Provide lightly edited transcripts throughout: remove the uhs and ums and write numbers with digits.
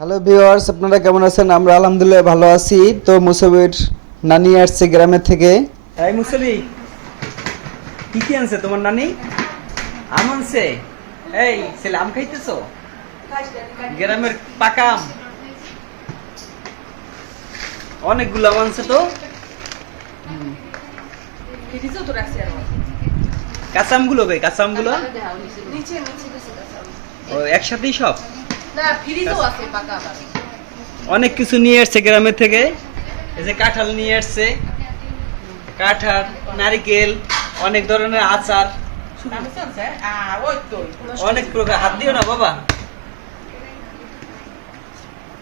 Hello viewers, আপনারা কেমন আছেন? আমরা আলহামদুলিল্লাহ ভালো আছি। তো মুসাবির নানি আসছে গ্রামের থেকে। এই মুসাবি, কি কি আনছে তোমার নানি? আম আনছে। এই ছেলে, আম খাইতেছো? গ্রামের পাকা আম অনেকগুলো আম আনছে তো। কাঁচা আমগুলো কই? কাঁচা আমগুলো ও একসাথেই সব। অনেক কিছু নিয়ে আসছে গ্রামের থেকে। এই যে কাঁঠাল নিয়ে আসছে, কাঁঠাল, নারিকেল, অনেক ধরনের আচার, অনেক প্রকার। হাত দিও না বাবা,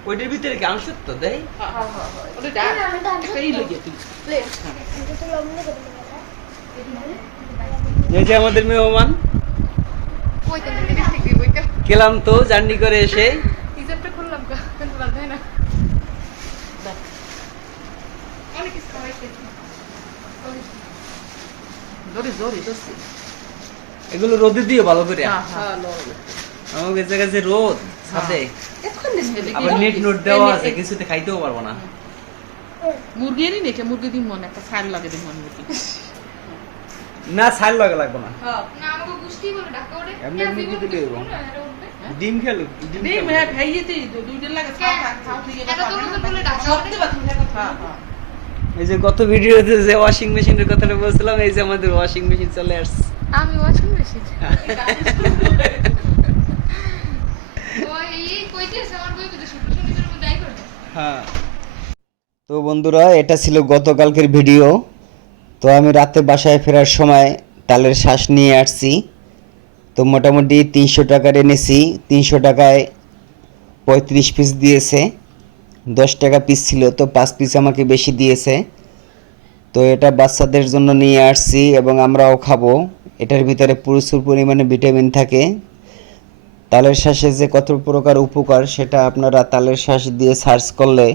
ওইটার ভিতরে কি আংশ তো দেয়। এই যে আমাদের মেহমান গেলাম তো জার্নি করে এসে। এগুলো রোদে দিয়ে ভালো করে। আমাকে জায়গায় যে রোদ সাথে আবার নেট নোট দেওয়া আছে, কিছুতে খাইতেও পারবো না। মুরগিরই নেটে মুরগি দিন মনে একটা ছাল লাগে দিন মনে মুরগি না, ছাল লাগা লাগবে না। না আমাকে গুষ্টি বলে ডাকা ওরে এমনি মুরগি দিলে দেবো। ডিম খেলো, ডিম হ্যাঁ খাইয়েতে দুইটা লাগে খাও দিয়ে এটা তো বলে ডাকা ওরে হ্যাঁ হ্যাঁ। এই যে গত ভিডিওতে যে ওয়াশিং মেশিনের কথাটা বলছিলাম, এই যে আমাদের ওয়াশিং মেশিন চলে আসছে। আমি ওয়াশিং মেশিন ওই কইতেছ আমার বই বুঝে শুক্র শনিবার মধ্যে আই করবে। হ্যাঁ, তো বন্ধুরা, এটা ছিল গতকালকের ভিডিও। তো আমি রাতে বাসায় ফেরার সময় তালের শ্বাস নিয়ে আসছি। তো মোটামুটি 300 টাকার এনেছি। 300 টাকায় 35 পিস দিয়েছে। 10 টাকা পিস ছিল, তো 5 পিস আমাকে বেশি দিয়েছে। তো এটা বাচ্চাদের জন্য নিয়ে আসছি এবং আমরাও খাবো। এটার ভিতরে প্রচুর পরিমাণে ভিটামিন থাকে। তালের শ্বাসে যে কত প্রকার উপকার, সেটা আপনারা তালের শ্বাস দিয়ে সার্চ করলে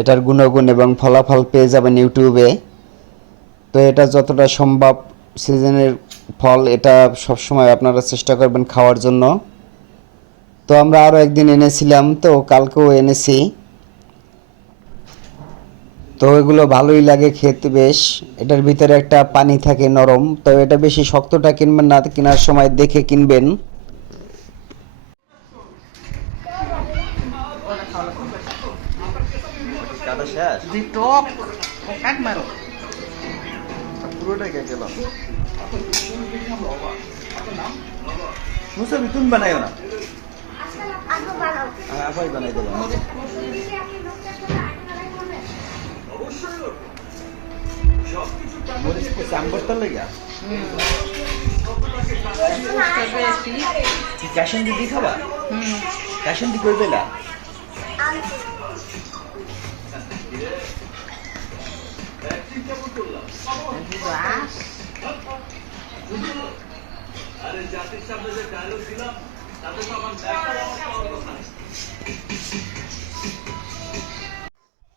এটার গুণগুণ এবং ফলাফল পেয়ে যাবেন ইউটিউবে। তো এটা যতটা সম্ভব সিজনের ফল, এটা সবসময় আপনারা চেষ্টা করবেন খাওয়ার জন্য। তো আমরা আরও একদিন এনেছিলাম, তো কালকেও এনেছি। তো এগুলো ভালোই লাগে খেতে বেশ। এটার ভিতরে একটা পানি থাকে নরম। তো এটা বেশি শক্তটা কিনবেন না, কেনার সময় দেখে কিনবেন। জি টক কাট মারো পুরোটাই কেটে গেল। মুসাবি, তুমি বানাইও না, আপাই বানাই দিলাম। মরিচ কষে আম করতে লাগা ক্যাশন দিদি খাবা? ক্যাশন দি করে দিলা।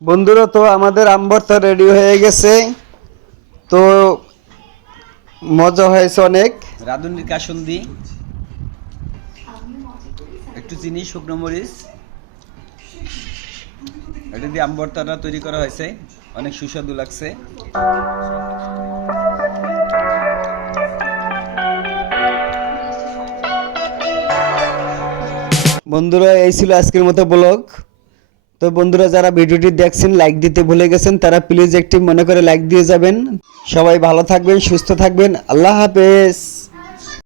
বন্ধুরা, তো আমাদের আম ভর্তা রেডি হয়ে গেছে। তো মজা হয়েছে অনেক। রাঁধুনির কাসুন্দি, একটু চিনি, শুকনো মরিচ, এটা দিয়ে আম ভর্তাটা তৈরি করা হয়েছে। অনেক সুস্বাদু লাগছে। বন্ধুরা, এই ছিল আজকের মতো ব্লগ। তো বন্ধুরা, যারা ভিডিওটি দেখছেন লাইক দিতে ভুলে গেছেন, তারা প্লিজ একটি মনে করে লাইক দিয়ে যাবেন। সবাই ভালো থাকবেন, সুস্থ থাকবেন। আল্লাহ হাফেজ।